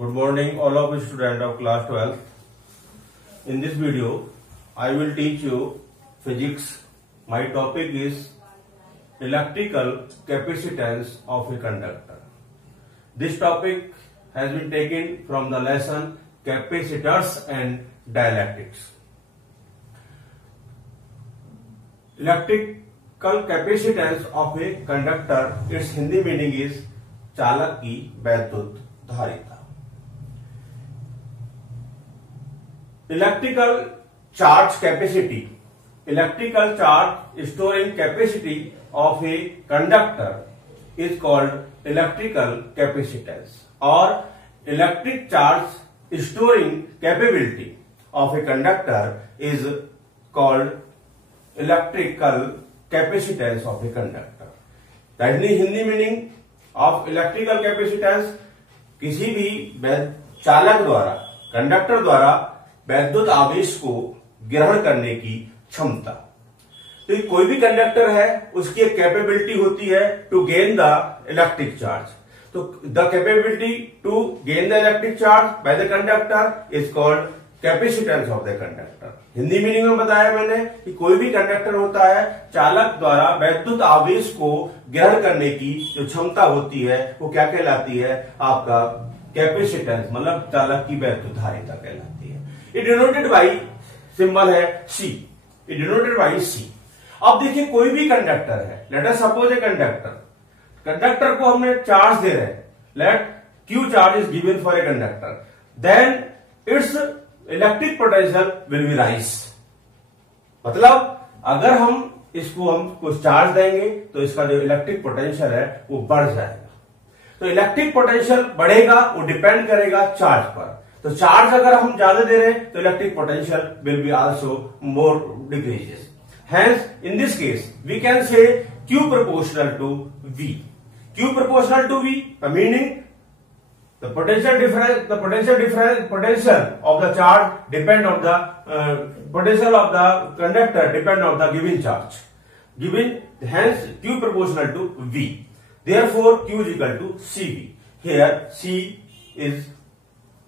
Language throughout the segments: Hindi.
Good morning, all of you students of class 12. In this video, I will teach you physics. My topic is electrical capacitance of a conductor. This topic has been taken from the lesson capacitors and dielectrics. Electrical capacitance of a conductor, its Hindi meaning is चालक की वैद्युत धारिता. Electrical charge capacity, electrical charge storing capacity of a conductor is called electrical capacitance, or electric charge storing capability of a conductor is called electrical capacitance of a conductor. That is the Hindi meaning of electrical capacitance. किसी भी चालक द्वारा, कंडक्टर द्वारा वैद्युत आवेश को ग्रहण करने की क्षमता. तो कोई भी कंडक्टर है, उसकी एक कैपेबिलिटी होती है to gain the electric charge. तो the capability to gain the electric charge by the conductor is called capacitance of the conductor. Hindi meaning में बताया मैंने कि कोई भी कंडक्टर होता है, चालक द्वारा वैद्युत आवेश को ग्रहण करने की जो क्षमता होती है वो क्या कहलाती है? आपका कैपेसिटेंस, मतलब चालक की वैद्युत धारिता कहलाती है. इट डिनोटेड बाई सिंबल है C. It denoted by C. अब देखिए, कोई भी कंडक्टर है, let us suppose a conductor को हमने चार्ज दे रहे हैं. Let Q charge is given for a conductor, then its electric potential will be rise. मतलब अगर हम कुछ चार्ज देंगे तो इसका जो इलेक्ट्रिक पोटेंशियल है वो बढ़ जाएगा. तो इलेक्ट्रिक पोटेंशियल बढ़ेगा, वो डिपेंड करेगा चार्ज पर. तो चार्ज अगर हम ज्यादा दे रहे हैं तो electric potential will be also more decreases. Hence in this case we can say Q proportional to V. Q proportional to V, the meaning the potential of the charge depend on the potential of the conductor depend on the given charge. Hence Q proportional to V. Therefore Q is equal to CV. Here C is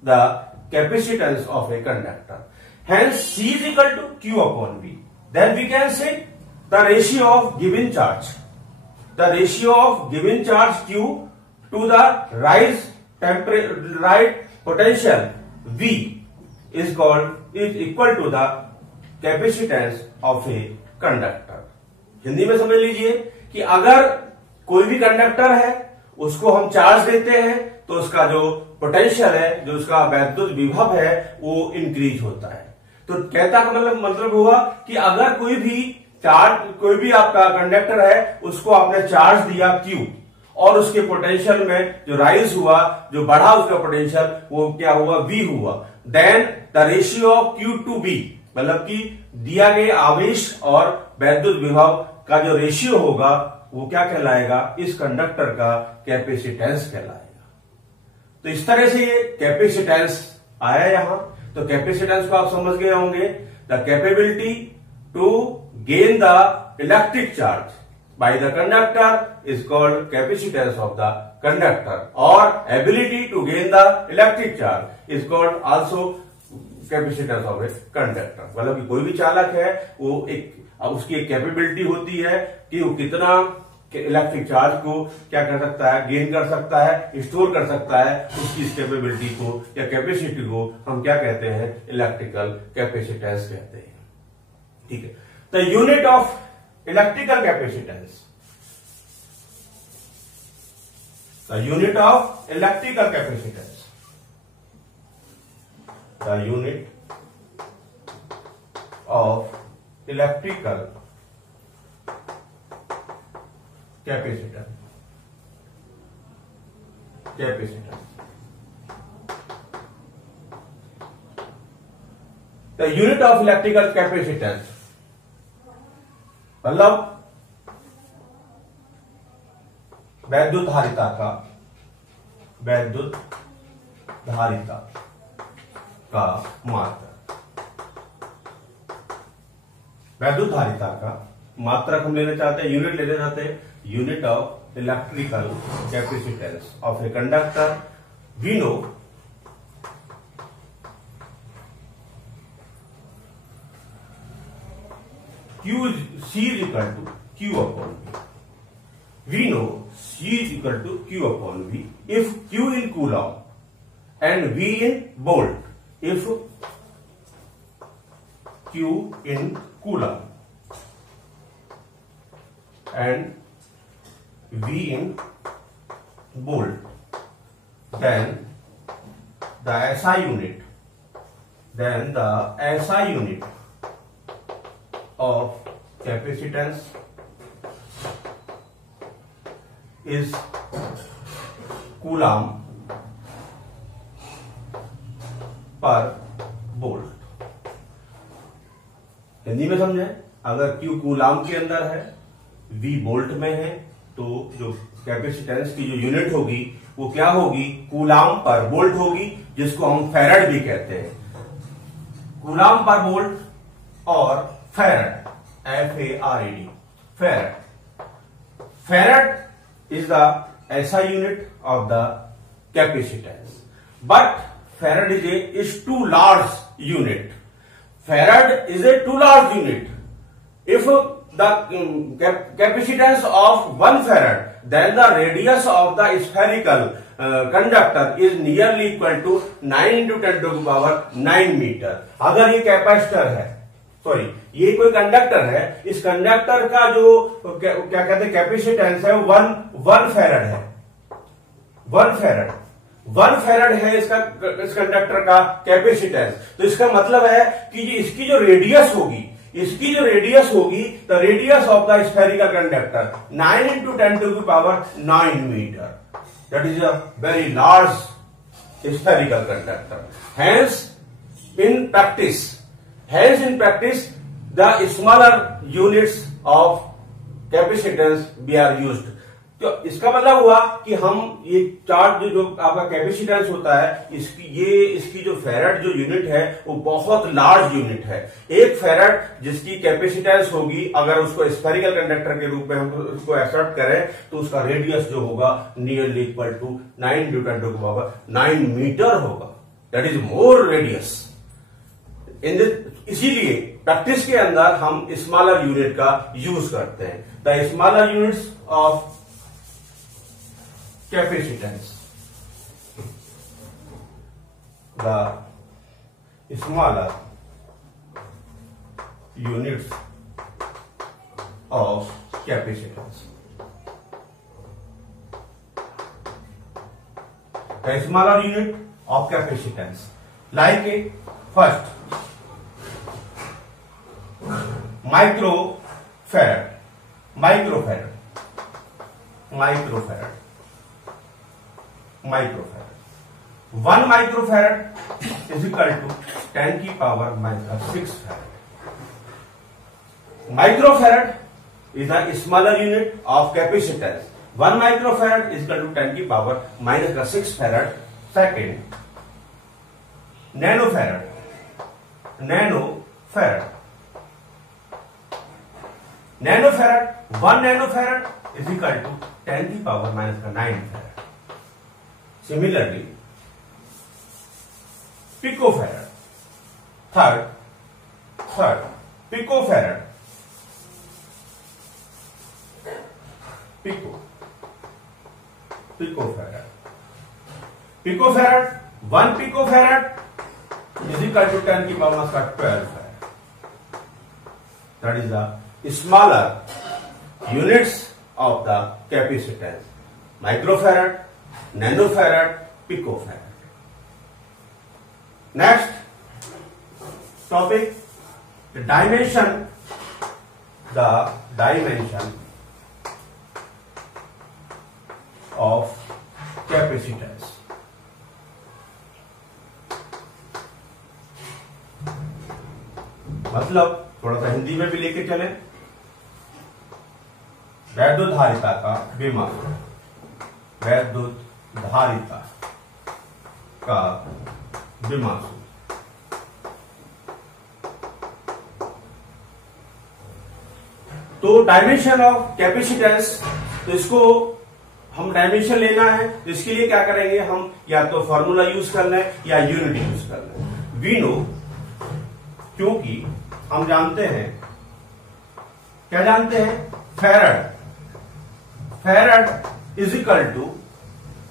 the capacitance of a conductor. Hence C is equal to Q upon V. Then we can say the ratio of given charge. The ratio of given charge Q to the right potential V is equal to the capacitance of a conductor. Hindi में समझ लीजिए कि अगर कोई भी कंडक्टर है, उसको हम चार्ज देते हैं तो उसका जो पोटेंशियल है, जो उसका वैद्युत विभव है, वो इंक्रीज होता है. तो कहता का मतलब हुआ कि अगर कोई भी आपका कंडक्टर है, उसको आपने चार्ज दिया Q, और उसके पोटेंशियल में जो राइज हुआ, जो बढ़ा उसका पोटेंशियल, वो क्या हुआ? V हुआ. Then the ratio of Q to V, मतलब कि दिया गया आवेश और वैद्युत विभव का जो रेशियो होगा वो क्या कहलाएगा? इस कंडक्टर का कैपेसिटेंस कहलाएगा. तो इस तरह से ये कैपेसिटेंस आया यहां. तो कैपेसिटेंस को आप समझ गए होंगे. The capability to gain the electric charge by the conductor is called capacitance of the conductor, or ability to gain the electric charge is called also capacitance of a conductor. मतलब कि कोई भी चालक है, वो उसकी एक कैपेबिलिटी होती है कि वो कितना इलेक्ट्रिक चार्ज को क्या कर सकता है? गेन कर सकता है, स्टोर कर सकता है. उसकी इस कैपेबिलिटी को या कैपेसिटी को हम क्या कहते हैं? इलेक्ट्रिकल कैपेसिटेंस कहते हैं. ठीक है. The unit of electrical capacitance. The unit of electrical capacitance. The unit of electrical capacitance. The unit of electrical capacitance, मतलब वैद्युत धारिता का मात्रक. वैद्युत धारिता का मात्रक हम लेना चाहते हैं, यूनिट लेना चाहते हैं. Unit of electrical capacitance of a conductor. We know C is equal to Q upon V. We know C is equal to Q upon V if Q in Coulomb and V in volt. If Q in Coulomb and V in volt, then the SI unit of capacitance is Coulomb पर वोल्ट। हिंदी में समझे, अगर Q कूलाम के अंदर है, V वोल्ट में है, तो जो कैपेसिटेंस की जो यूनिट होगी वो क्या होगी, कूलाम पर वोल्ट होगी, जिसको हम फैराड भी कहते हैं। कूलाम पर वोल्ट और farad, FARAD, farad is the SI unit of the capacitance, but Farad is too large unit. Farad is a too large unit. If the capacitance of 1 farad, then the radius of the spherical conductor is nearly equal to 9 into 10 to the power 9 meter. अगर ये कैपेसिटर है, सॉरी ये कोई कंडक्टर है, इस कंडक्टर का जो क्या कहते हैं कैपेसिटेंस है 1 फैराड है। 1 फैराड है इसका, इस कंडक्टर का कैपेसिटेंस। तो इसका मतलब है कि इसकी जो रेडियस होगी, the radius of the spherical conductor 9 into 10 to the power 9 meter. That is a very large spherical conductor. Hence in practice the smaller units of capacitance we are used. तो इसका मतलब हुआ कि हम ये चार्ज जो आपका कैपेसिटेंस होता है, इसकी जो फैराड जो यूनिट है वो बहुत लार्ज यूनिट है। एक फैराड जिसकी कैपेसिटेंस होगी, अगर उसको स्फेरिकल कंडक्टर के रूप में हम उसको एक्सेप्ट करें, तो उसका रेडियस जो होगा nearly equal to 9 into 10 to the power 9 metre होगा। That is more radius. इसीलिए प्रैक्टिस के अंदर हम स्मॉलर यूनिट का यूज करते हैं। The smaller units of capacitance, the smaller units of capacitance, the smaller unit of capacitance, like first microfarad. 1 microfarad is equal to 10 की power -6 farad. Microfarad is a smaller unit of capacitance. 1 microfarad is equal to 10 की power -6 farad. Second, nanofarad. 1 nanofarad is equal to 10 की power -9 farad. Similarly, picofarad. Third, picofarad. 1 picofarad is equal to 10 की power -12 farad. That is the smaller units of the capacitance. Microfarad, nanofarad, picofarad. Next topic, the dimension of capacitance. मतलब थोड़ा सा हिंदी में भी लेके चले, वैद्युत धारिता का विमाप, वैद्युत धारिता का विमाप। तो डायमेंशन ऑफ कैपेसिटेंस, तो इसको हम डायमेंशन लेना है, तो इसके लिए क्या करेंगे, हम या तो फॉर्मूला यूज कर लें या यूनिट यूज कर लें। वी नो, क्योंकि हम जानते हैं क्या जानते हैं? Farad. Farad is equal to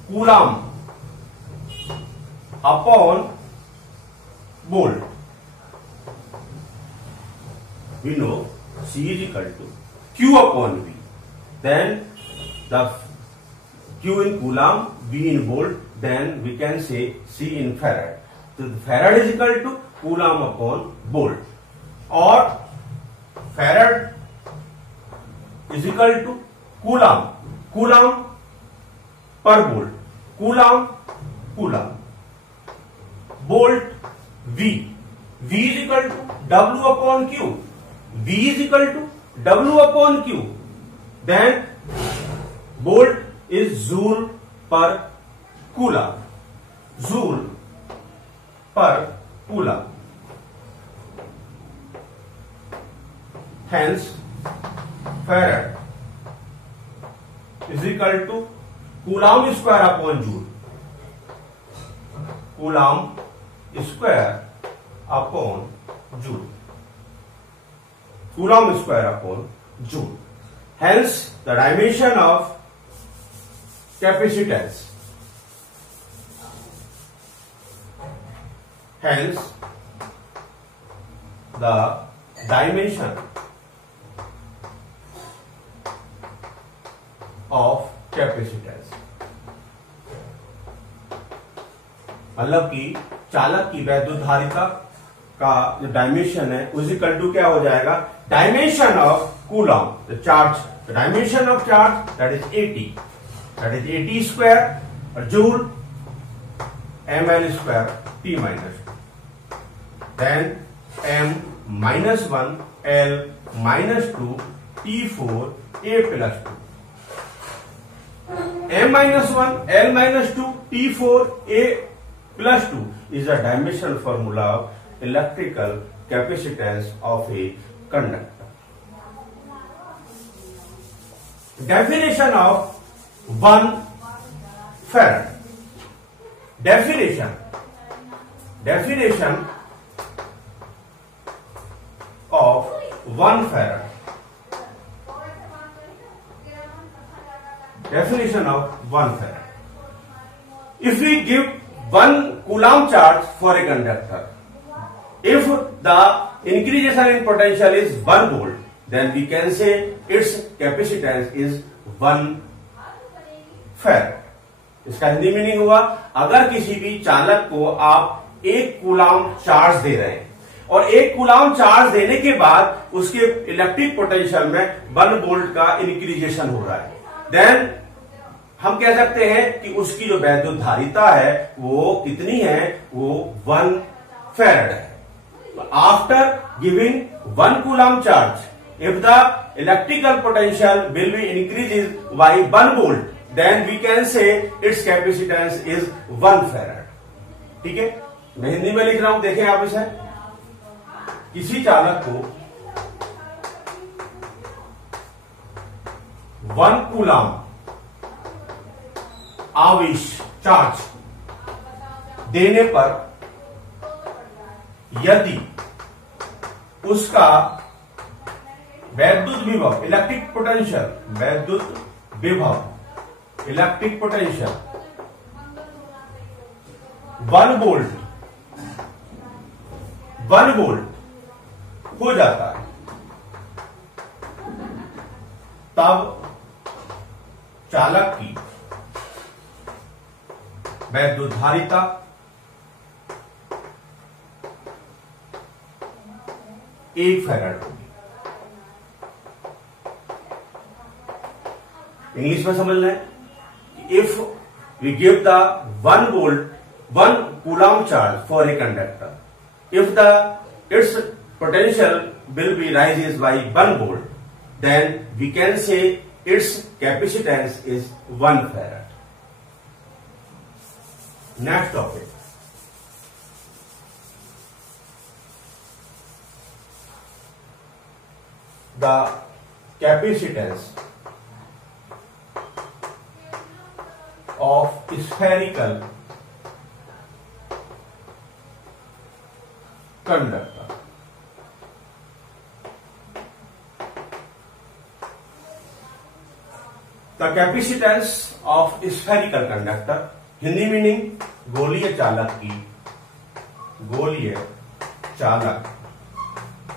coulomb upon volt. We know C is equal to Q upon V. Then the Q in coulomb, V in volt, then we can say C in farad. So the farad is equal to coulomb upon volt. Or farad is equal to coulomb. Coulomb per volt. Coulomb. Volt V. V is equal to W upon Q. V is equal to W upon Q. Then volt is joule per coulomb. Joule per coulomb. Hence, farad is equal to coulomb square upon joule. Coulomb square upon joule. Coulomb square upon joule. Hence, the dimension of capacitance. Hence, the dimension of capacitance. मतलब कि चालक की वैद्युतधारिता का जो डायमेंशन है उस इक्वल टू क्या हो जाएगा? Dimension of coulomb, the charge, the dimension of charge that is 80, that is 80 square, और joule ml square t minus 2, then m minus 1 l minus 2 t4 a plus 2. m minus 1 l minus 2 t4 a plus 2 is the dimensional formula of electrical capacitance of a conductor. Definition of 1 farad. Definition of 1 farad. Definition of 1 farad. If we give 1 coulomb charge for a conductor, if the increasation in potential is 1 volt, then we can say its capacitance is 1 farad. इसका हिंदी मीनिंग हुआ, अगर किसी भी चालक को आप 1 कूलम्ब चार्ज दे रहे हैं और 1 कूलम्ब चार्ज देने के बाद उसके इलेक्ट्रिक पोटेंशियल में 1 वोल्ट का इंक्रीजेशन हो रहा है, देन हम कह सकते हैं कि उसकी जो वैद्युतधारिता है वो कितनी है? वो 1 फैरड है. After giving 1 coulomb charge, if the electrical potential will be increased by 1 volt, then we can say its capacitance is 1 farad. ठीक है, मैं हिंदी में लिख रहा हूं, देखें आप इसे. किसी चालक को 1 कूलम्ब आवेश चार्ज देने पर यदि उसका वैद्युत विभव, इलेक्ट्रिक पोटेंशियल 1 वोल्ट हो जाता है, तब चालक की वैद्युतधारिता 1 फैरड होगी. इंग्लिश में समझना है, if we give the 1 coulomb charge for a conductor, if its potential will be rises by 1 volt, then we can say its capacitance is 1 farad. Next topic. The capacitance of spherical conductor. The capacitance of spherical conductor, Hindi meaning गोलीय चालक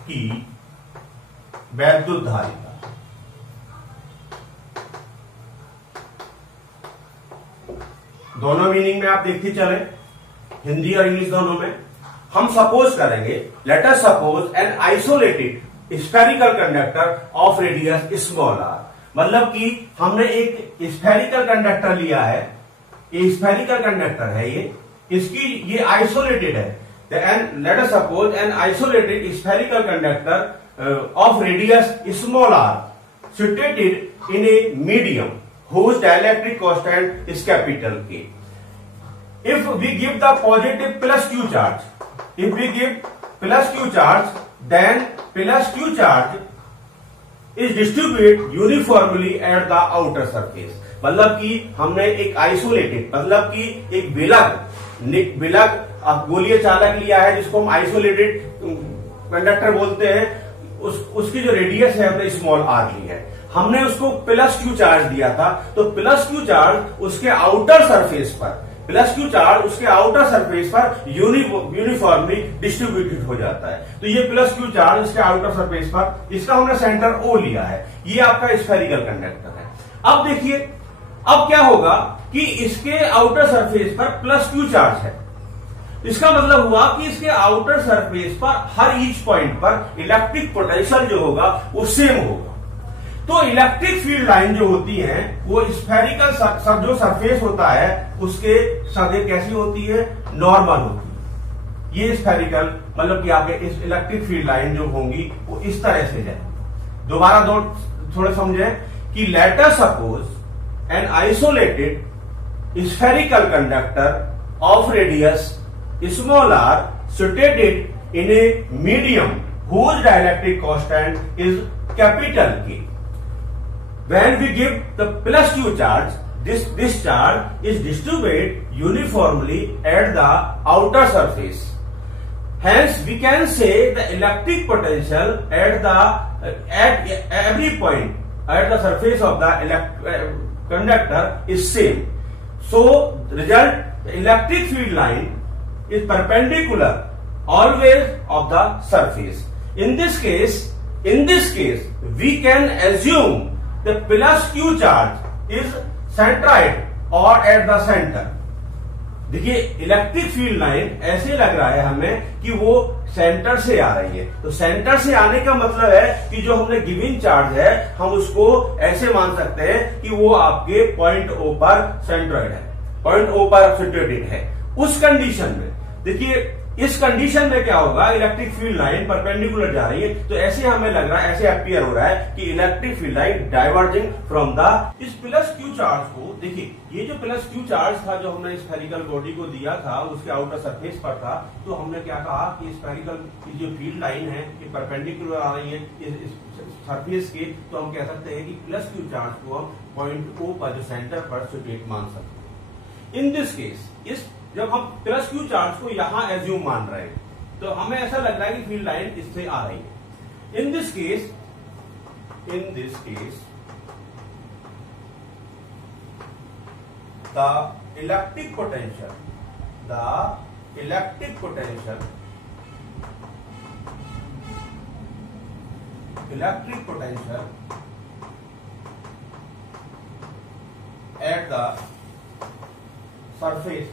की वैद्युत धारिता। दोनों मीनिंग में आप देखते चले, हिंदी और इंग्लिश दोनों में। हम सपोज करेंगे, let us suppose an isolated spherical conductor of radius small R, मतलब कि हमने एक स्फेरिकल कंडक्टर लिया है, ये स्फेरिकल कंडक्टर है, ये आइसोलेटेड है। Let us suppose an isolated spherical conductor of radius small R situated in a medium whose dielectric constant is capital K. If we give the positive plus Q charge, then plus Q charge is distributed uniformly at the outer surface. मतलब कि हमने एक आइसोलेटेड, मतलब कि एक विलग गोलीय चालक लिया है जिसको हम आइसोलेटेड कंडक्टर बोलते हैं, उसकी जो रेडियस है हमने स्मॉल आर ली है, हमने उसको प्लस क्यू चार्ज दिया था, तो प्लस क्यू चार्ज उसके आउटर सरफेस पर यूनिफॉर्मली डिस्ट्रीब्यूटेड हो जाता है। तो ये प्लस क्यू चार्ज इसके आउटर सरफेस पर, इसका हमने सेंटर ओ लिया है, ये आपका स्फेरिकल कंडक्टर है। अब देखिए, अब क्या होगा कि इसके आउटर सरफेस पर प्लस क्यू चार्ज है, इसका मतलब हुआ कि इसके आउटर सरफेस पर हर ईच पॉइंट पर इलेक्ट्रिक पोटेंशियल जो होगा वो सेम होगा। तो इलेक्ट्रिक फील्ड लाइन जो होती है वो स्फेरिकल जो सरफेस होता है उसके सगे कैसी होती है, नॉर्मल होती है। ये स्फेरिकल मतलब कि आपके इस इलेक्ट्रिक फील्ड लाइन जो होंगी वो इस तरह से है। दोबारा थोड़े समझे कि late us suppose an isolated spherical conductor of radius small r situated in a medium whose dielectric constant is capital K. When we give the plus Q charge, this charge is distributed uniformly at the outer surface. Hence, we can say the electric potential at every point at the surface of the conductor is same. So, result, the electric field line is perpendicular always of the surface. In this case, we can assume the plus Q charge is centroid or at the center. देखिए, इलेक्ट्रिक फील्ड लाइन ऐसे लग रहा है हमें कि वो सेंटर से आ रही है। तो सेंटर से आने का मतलब है कि जो हमने गिवन चार्ज है हम उसको ऐसे मान सकते हैं कि वो आपके पॉइंट ओ पर सेंट्रॉइड है, पॉइंट ओ पर सिचुएटेड है। उस कंडीशन में देखिए, इस कंडीशन में क्या होगा, इलेक्ट्रिक फील्ड लाइन परपेंडिकुलर जा रही है, तो ऐसे हमें लग रहा है, ऐसे अपीयर हो रहा है कि electric field line diverging from the इस प्लस क्यू चार्ज को। देखिए, ये जो प्लस क्यू चार्ज था जो हमने स्फेरिकल बॉडी को दिया था उसके आउटर सरफेस पर था, तो हमने क्या कहा कि स्फेरिकल की जो फील्ड लाइन है ये परपेंडिकुलर आ रही है इस सरफेस के, तो हम कह सकते हैं कि प्लस क्यू चार्ज को हम पॉइंट ओ पर जो सेंटर पर सिचुएट मान सकते हैं। इन दिस केस, जब हम प्लस क्यू चार्ज को यहां एज्यूम मान रहे हैं तो हमें ऐसा लग रहा है कि फील्ड लाइन इससे आ रही है। इन this case the electric potential at the surface,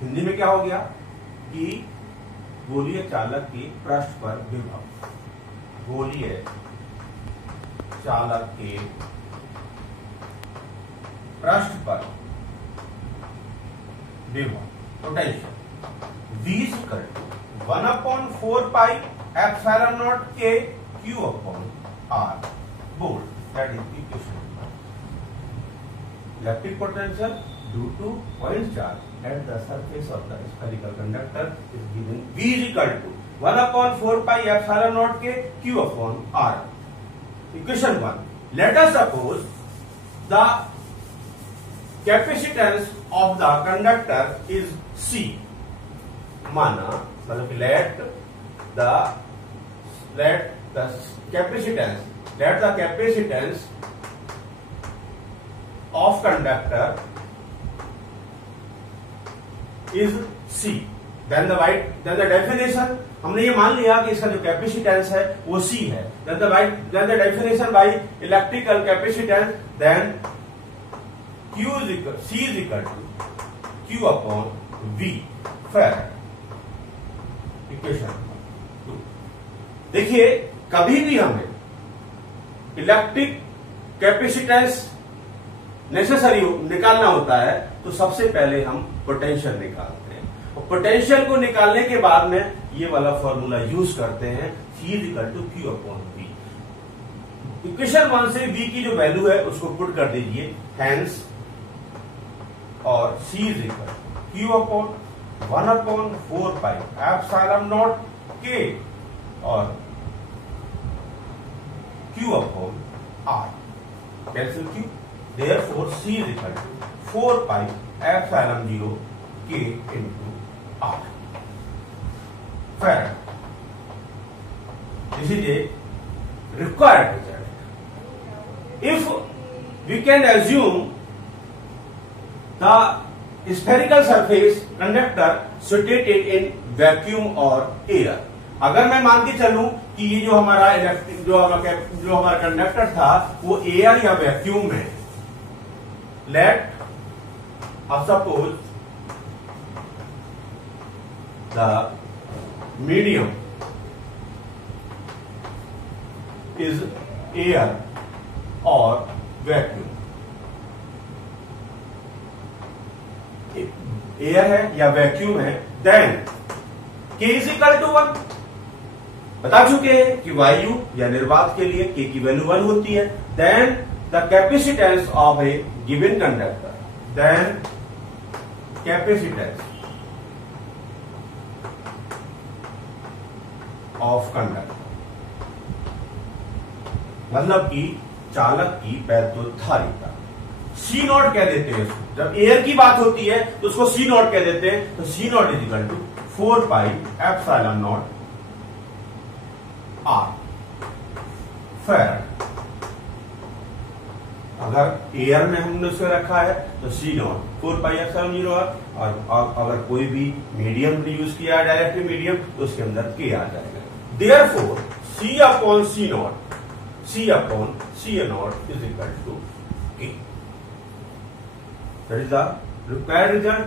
Hindi में क्या हो गया कि गोलीय चालक के पृष्ठ पर विभव, गोलीय चालक के पृष्ठ पर विभव potential V is equal to 1/4 pi epsilon naught K Q upon R bold, that is equation. Electric potential due to point charge at the surface of the spherical conductor is given V is equal to 1/4 pi epsilon naught K Q upon R. Equation 1. Let us suppose the capacitance of the conductor is C. माना मतलब let the capacitance let the capacitance of conductor is C. Then the definition, हमने ये मान लिया कि इसका जो कैपेसिटेंस है वो C है. Then the definition by electrical capacitance, then C is equal to Q upon V farad. Equation 2. देखिए, कभी भी हमें इलेक्ट्रिक कैपेसिटेंस नेसेसरी निकालना होता है तो सबसे पहले हम पोटेंशियल निकालते हैं, और पोटेंशियल को निकालने के बाद में ये वाला फॉर्मूला यूज करते हैं, C is equal to Q upon V. Equation 1 से V की जो वैल्यू है उसको पुट कर दीजिए, हेंस, और C is equal Q upon 1 upon 4 pi epsilon not K और Q upon R. Cancel Q, therefore C is equal to 4 pi epsilon 0 K into R farad. This is a required result. If we can assume the spherical surface conductor situated in vacuum or air, अगर मैं मान के चलूं कि ये जो हमारा इलेक्ट्रिक जो हमारा कंडक्टर था वो एयर या वैक्यूम में, let suppose the medium is air और वैक्यूम, एयर है या वैक्यूम है, then K is equal to 1. बता चुके हैं कि वायु या निर्वात के लिए K की वैल्यू 1 होती है. Then the capacitance of a given conductor, then capacitance of conductor मतलब कि चालक की वैद्युतधारिता, C नॉट कह देते हैं इसको. जब एयर की बात होती है तो उसको C नॉट कह देते हैं, तो C not is equal to 4 pi epsilon not R farad. अगर एयर में हमने उसको रखा है तो C not 4 pi epsilon 0 R, और अगर कोई भी मीडियम यूज किया डायरेक्ट मीडियम तो उसके अंदर K आ जाएगा. Therefore C upon C not, C upon C not is equal to K. That is the required result.